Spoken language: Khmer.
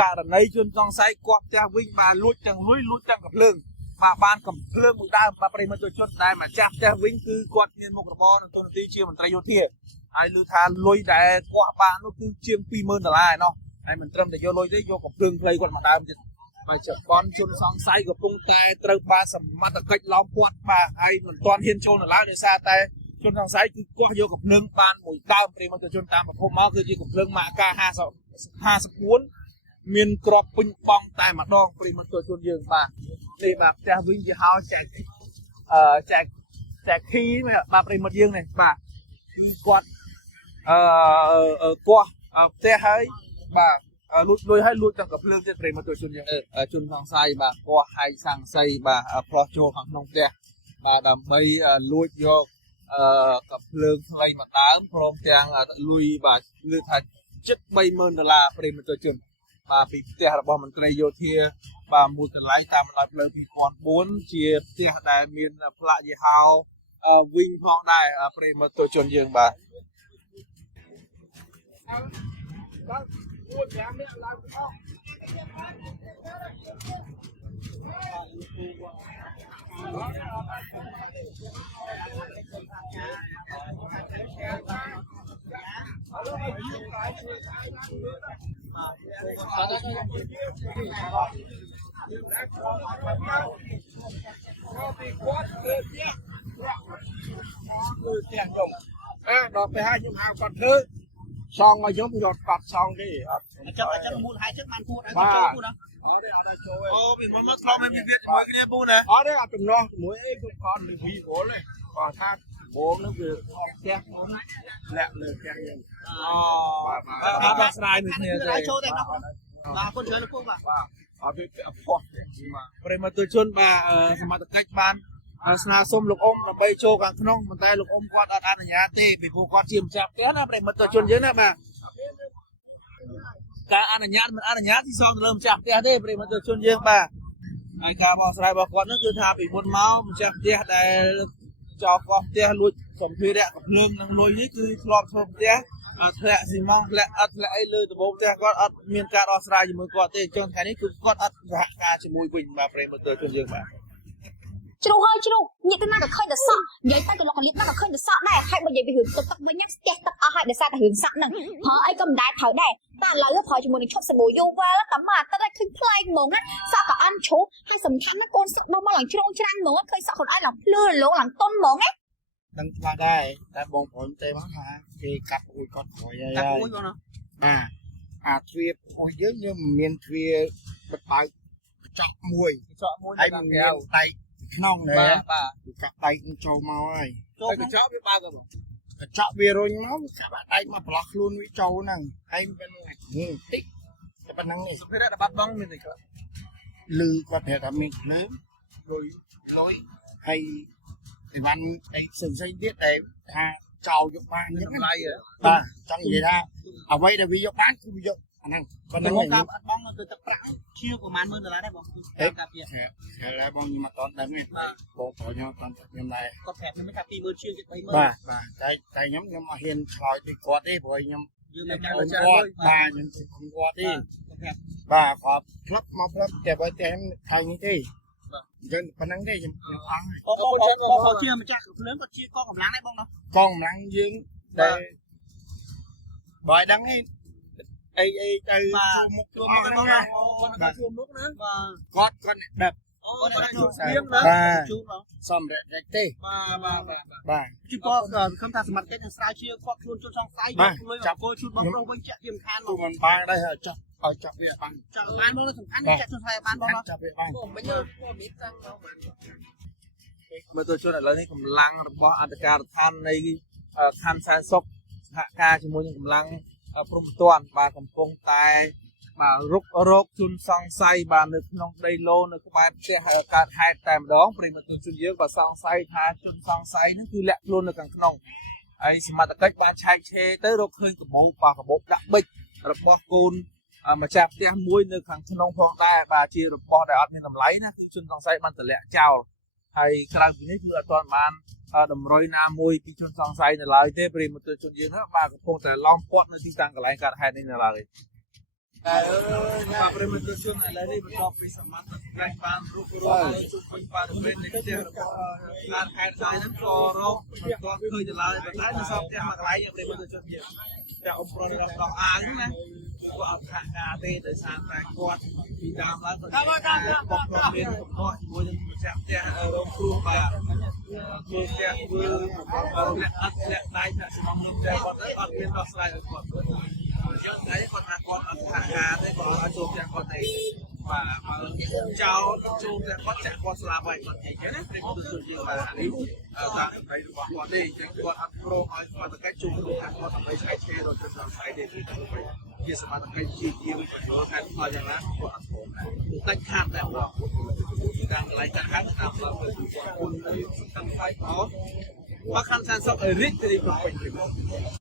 ករណីជនសង្ស័យគាត់ផ្ទះវិញបាទលួចទាំងលុយលួចទាំងកំភ្លើងបាទបានកំភ្លើងមួយដើមបាទប្រិមត្តជនដែលម្ចាស់ផ្ទះវិញគឺគាត់មានមុខរបរនៅទូនាទីជាមន្ត្រីយោធាហើយឮថាលុយដែលគាត់បាននោះគឺជាង$20000ឯណោះហើយមិនត្រឹមតែយកលុយទេយកកំភ្លើងខ្លីគាត់មកដើមទៀតបាទចកនជនសង្ស័យកំពុងតែត្រូវបានសមត្ថកិច្ចឡោមព័ទ្ធបាទហើយមិនទាន់ហ៊ានចូលនៅឡើយដោយសារតែជនសង្ស័យគឺគាត់យកកំភ្លើងបានមួយដើមប្រិមត្តជនតាមប្រភពមកគឺជាកំភ្លើងម៉ាក54មានក្របពេញបងតែម្ដងប្រិមត្តជនយើងបាទនេះបាទផ្ទះវិញជាហៅចែកខីបាទប្រិមត្តយើងនេះបាទគឺគាត់គាស់ផ្ទះហើយបាទលួចលុយហើយលួចទាំងកំភ្លើងទៀតប្រិមត្តជនយើងជនសង្ស័យបាទគាស់ហើយសង្ស័យបាទផ្លោះចូលខាងក្នុងផ្ទះបាទដើម្បីលួចយកកំភ្លើងខ្លីមកដើមព្រមទាំងលុយបាទលើថាជិត$30000ប្រិមត្តជនបាទពីផ្ទះរបស់មន្ត្រីយោធាបាទមួយកន្លែងតាមបណ្ដោយផ្លូវ2004ជាផ្ទះដែលមានផ្លាកយីហោវិញផងដែរប្រិមត្តជនយើងបាទដល់ពេលហើយខ្ញុំហៅគាត់ធ្វើសងឲ្យខ្ញុំយកគាត់សងទេអញ្ចឹងមូលហេតុចឹងបានគួរដែរចូលគួរដែរអត់ទេអត់ដែរចូលអូពីមកធ្លាប់មានវិវាទជាមួយគ្នាពូណាអត់ទេអត់ទំនាស់ជាមួយអីគឺគាត់និយាយវល់ទេគាត់ថាបងនឹងវាផ្ទះខ្ញុំលាក់លើផ្ទះយើងបាទដោះស្រាយមួយគ្នាទេចូលតែបាទអរគុណច្រើនលោកពូបាទអត់ពីផោះប្រិមត្តជនបាទសមត្ថកិច្ចបានស្នើសុំលោកអ៊ំដើម្បីចូលខាងក្នុងប៉ុន្តែលោកអ៊ំគាត់អត់អនុញ្ញាតទេពីព្រោះគាត់ជាម្ចាស់ផ្ទះណាប្រិមត្តជនយើងណាបាទការអនុញ្ញាតមិនអនុញ្ញាតទីសងទៅលើម្ចាស់ផ្ទះទេប្រិមត្តជនយើងបាទហើយការបកស្រាយរបស់គាត់នោះគឺថាពីមុនមកម្ចាស់ផ្ទះដែលចោលកោះផ្ទះលួចសម្ភារៈកំភ្លើងនិងលុយនេះគឺធ្លាប់ធ្វើផ្ទះធ្លាក់ស៊ីម៉ងធ្លាក់អត់ធ្លាក់អីលើដំបូងផ្ទះគាត់អត់មានការដោះស្រាយជាមួយគាត់ទេអញ្ចឹងថ្ងៃនេះគឺគាត់អត់សហការជាមួយវិញបាទប្រិមត្តជនយើងបាទជ្រុះហើយជ្រុះញាក់ទៅណាក៏ឃើញតែសក់និយាយទៅក៏លោកលៀបណាក៏ឃើញតែសក់ដែរហើយបើនិយាយពីរឿងទឹកវិញស្ទះទឹកអស់ហើយដោយសារតែរឿងសក់ហ្នឹងប្រើអីក៏មិនដែរត្រូវដែរតែឥឡូវប្រើជាមួយនឹងឈុតសាប៊ូយូវែលតែមកទឹកឲ្យឃើញប្លែកហ្មងណាសក់ក៏អន់ជ្រុះហើយសំខាន់ណាកូនសក់ដល់មកឡើងជ្រងច្រាំងហ្មងឃើញសក់ខ្លួនឯងឡើងភ្លឺរលោងឡើងតុនហ្មងណាដឹងខ្លះដែរតែបងប្អូនទេមកថាគេកាត់អួយគាត់រួយហើយកាត់អួយបងណាបាទអាទ្វាអួយយើងមានទ្វាបិទបើកកញ្ចក់មួយហើយមានដៃក្នុងណាបាទកាត់ដៃចូលមកហើយចូលកញ្ចក់វាបើកបងកញ្ចក់វារុញមកកាប់ដៃមកប្រឡោះខ្លួនវាចូលហ្នឹងហើយមានតិចតែប៉ុណ្្នឹងនេះសម្ភារៈដែលបាត់បង់មានអីខ្លះលឺគាត់ប្រាប់ថាមានភ្លើងលុយហើយអីវ៉ាន់អីផ្សេងទៀតតែថាចោលយកបានអញ្ចឹងបាទចង់និយាយថាអ្វីដែលវាយកបានគឺវាយកអាហ្នឹងប៉ុណ្ណឹងការបាត់បង់ទៅទឹកប្រាក់ជាប្រហែល$10000ដែរបងគឺការពារហើយបងខ្ញុំអត់តដឹងទេបងប្អូនខ្ញុំអត់ខ្ញុំដែរគាត់ប្រាប់ខ្ញុំថា20000ជាង30000បាទតែខ្ញុំអត់ហ៊ានឆ្លើយពីគាត់ទេព្រោះខ្ញុំយើងមិនចាំគាត់បាទខ្ញុំគាត់ទេបាទគាត់ផ្លឹកមកផ្លឹកតែបើតែថ្ងៃនេះទេយើងប៉ុណ្ណឹងទេខ្ញុំអស់បងជាម្ចាស់ភ្លើងគាត់ជាកងកម្លាំងដែរបងណាកងកម្លាំងយើងតែបើដឹងទេអីទៅមុខជួមមុខហ្នឹងណាបាទជួមមុខណាបាទគាត់ដឹកគាត់ជួមទៀងណាជួមបងសម្រាប់តែទេបាទជីពខំថាសមត្ថកិច្ចនឹងស្រាវជ្រាវគាត់ខ្លួនជនសង្ស័យយកលុយចាប់គោលជូតបងប្រុសវិញចាក់ជាមិនខានមកមិនបានដែរឲ្យចាប់វាបានចាប់បានមកសំខាន់ចាក់ជនសង្ស័យបានបងចាប់វាបានមិនយើងមានតាំងមកបានមើលទៅជនឥឡូវនេះកម្លាំងរបស់អធិការដ្ឋាននៃខណ្ឌសែនសុខសហការជាមួយនឹងកម្លាំងព្រំប្រទានបាទកំពុងតែបាទរុករកជនសង្ស័យបាទនៅក្នុងដីឡូនៅក្បែរផ្ទះកើតហេតុតែម្ដងប្រិមត្តជនយើងបាទសង្ស័យថាជនសង្ស័យហ្នឹងគឺលាក់ខ្លួននៅខាងក្នុងហើយសមត្ថកិច្ចបានឆែកឆេរទៅរកឃើញកាបូបដាក់បិចរបស់កូនម្ចាស់ផ្ទះមួយនៅខាងក្នុងផងដែរបាទជារបស់ដែលអត់មានតម្លៃណាគឺជនសង្ស័យបានតម្លាក់ចោលហើយក្រៅពីនេះគឺអត់ទាន់បានតម្រុយណាមួយពីជនសង្ស័យនៅឡើយទេប្រិមត្តជនយើងបាទកំពុងតែឡោមព័ទ្ធនៅទីតាំងកន្លែងកើតហេតុនេះនៅឡើយ បាទប្រិមត្តជនឥឡូវនេះបន្ទាប់ពីសមត្ថផ្លែបានរូបរងជុំវិញបាតុភូមិនៃផ្ទះរបស់ខាងខេត្តស្វាយហ្នឹងក៏រកមិនទាន់ឃើញដល់ឡើយប៉ុន្តែនៅសល់ផ្ទះមួយកន្លែងប្រិមត្តជនយើងផ្ទះអ៊ំប្រុសរបស់ដល់អាងហ្នឹងណាគាត់អត់ថាការទេដោយសារតែគាត់ពីដើមឡើងគាត់បោះខ្លួនមានកំណត់ជាមួយនឹងម្ចាស់ផ្ទះរងគ្រោះបាទធ្វើផ្ទះធ្វើលាក់អត់លាក់ដៃដាក់ស្មងលោកផ្ទះគាត់អត់មានដោះស្រាយឲ្យគាត់យើងតែគាត់ថាគាត់អត់ថាការទេគាត់អត់ចូលផ្ទះគាត់ទេបាទបើចោលចូលផ្ទះគាត់ចាក់គាត់ស្លាប់ហើយគាត់និយាយណាព្រមទៅជួយបាទនេះតាមសម្ដីរបស់គាត់ទេអញ្ចឹងគាត់អត់ព្រមឲ្យសមត្ថកិច្ចជួយរួមថាគាត់ដើម្បីឆែកឆេររត់ទៅដល់ស្អីទេជាសមត្ថកិច្ចជាជាងបញ្យល់ថាផលយ៉ាងណាគាត់អត់ព្រមដែរដាច់ខាតតែបងតាំងកន្លែងកាត់ហាត់តាមផ្លូវទៅគាត់គុណទៅតាមផ្លូវអត់បើខាន់សានសុករីករីកពេញ